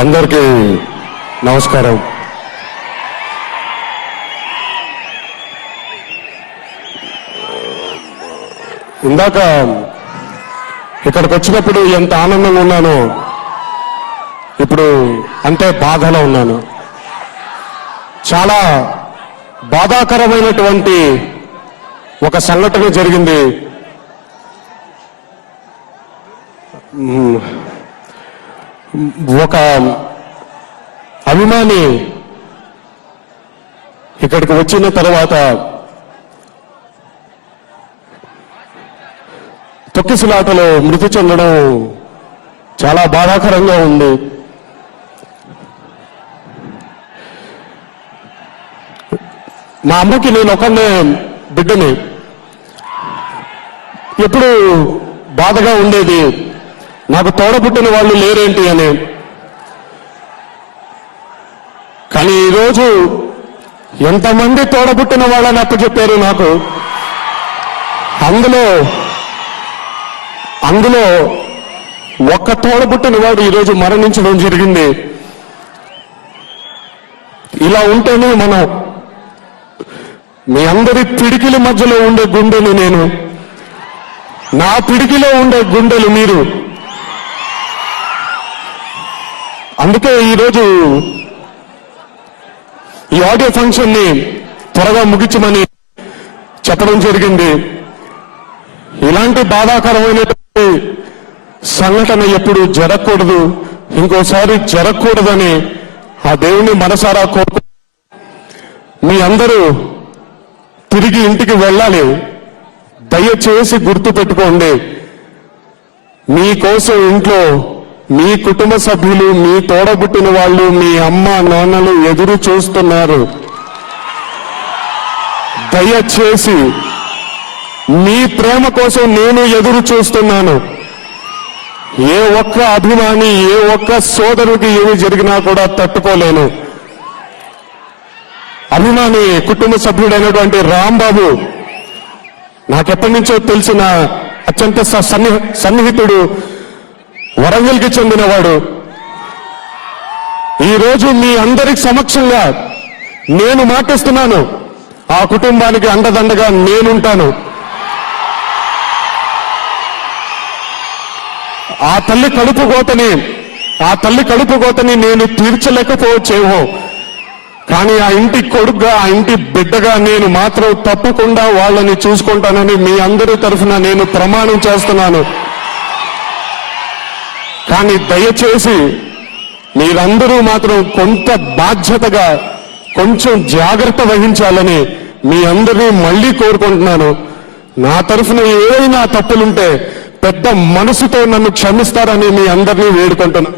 అందరికీ నమస్కారం. ఇందాక ఇక్కడికి వచ్చినప్పుడు ఎంత ఆనందంగా ఉన్నానో ఇప్పుడు అంతే బాధలో ఉన్నాను. చాలా బాధాకరమైనటువంటి ఒక సంఘటన జరిగింది. ఒక అభిమాని ఇక్కడికి వచ్చిన తర్వాత తొక్కిసలాటలో మృతి చెందడం చాలా బాధాకరంగా ఉంది. మా అమ్మకి నేను ఒకనే బిడ్డని. ఎప్పుడు బాధగా ఉండేది, నాకు తోడబుట్టిన వాళ్ళు లేరేంటి అని. కానీ ఈరోజు ఎంతమంది తోడబుట్టిన వాళ్ళని అప్పచెప్పారు నాకు. అందులో ఒక్క తోడబుట్టిన వాడు ఈరోజు మరణించడం జరిగింది. ఇలా ఉంటేనే మనం మీ అందరి పిడికిల మధ్యలో ఉండే గుండెలు నేను, నా పిడికిలో ఉండే గుండెలు మీరు. అందుకే ఈరోజు ఈ ఆడియో ఫంక్షన్ ని త్వరగా ముగించమని చెప్పడం జరిగింది. ఇలాంటి బాధాకరమైనటువంటి సంఘటన ఎప్పుడు జరగకూడదు, ఇంకోసారి జరగకూడదని ఆ దేవుని మనసారా కోరుకు. మీ అందరూ తిరిగి ఇంటికి వెళ్ళాలి. దయచేసి గుర్తు పెట్టుకోండి, మీకోసం ఇంట్లో మీ కుటుంబ సభ్యులు, మీ తోడబుట్టిన వాళ్ళు, మీ అమ్మ నాన్నలు ఎదురు చూస్తున్నారు. దయచేసి మీ ప్రేమ కోసం నేను ఎదురు చూస్తున్నాను. ఏ ఒక్క అభిమాని, ఏ ఒక్క సోదరుడికి ఏమి జరిగినా కూడా తట్టుకోలేను. అభిమాని కుటుంబ సభ్యుడైనటువంటి రాంబాబు నాకెప్పటి నుంచో తెలిసిన అత్యంత సన్నిహితుడు, వరంగల్కి చెందినవాడు. ఈరోజు మీ అందరి సమక్షంగా నేను మాటిస్తున్నాను, ఆ కుటుంబానికి అండదండగా నేనుంటాను. ఆ తల్లి కడుపు కోతని నేను తీర్చలేకపోవచ్చేమో, కానీ ఆ ఇంటి కొడుకుగా, ఆ ఇంటి బిడ్డగా నేను మాత్రం తప్పకుండా వాళ్ళని చూసుకుంటానని మీ అందరి తరఫున నేను ప్రమాణం చేస్తున్నాను. కానీ దయచేసి మీరందరూ మాత్రం కొంత బాధ్యతగా కొంచెం జాగ్రత్త వహించాలని మీ అందరినీ మళ్లీ కోరుకుంటున్నాను. నా తరఫున ఏవైనా తప్పులుంటే పెద్ద మనసుతో నన్ను క్షమిస్తారని మీ అందరినీ వేడుకుంటున్నాను.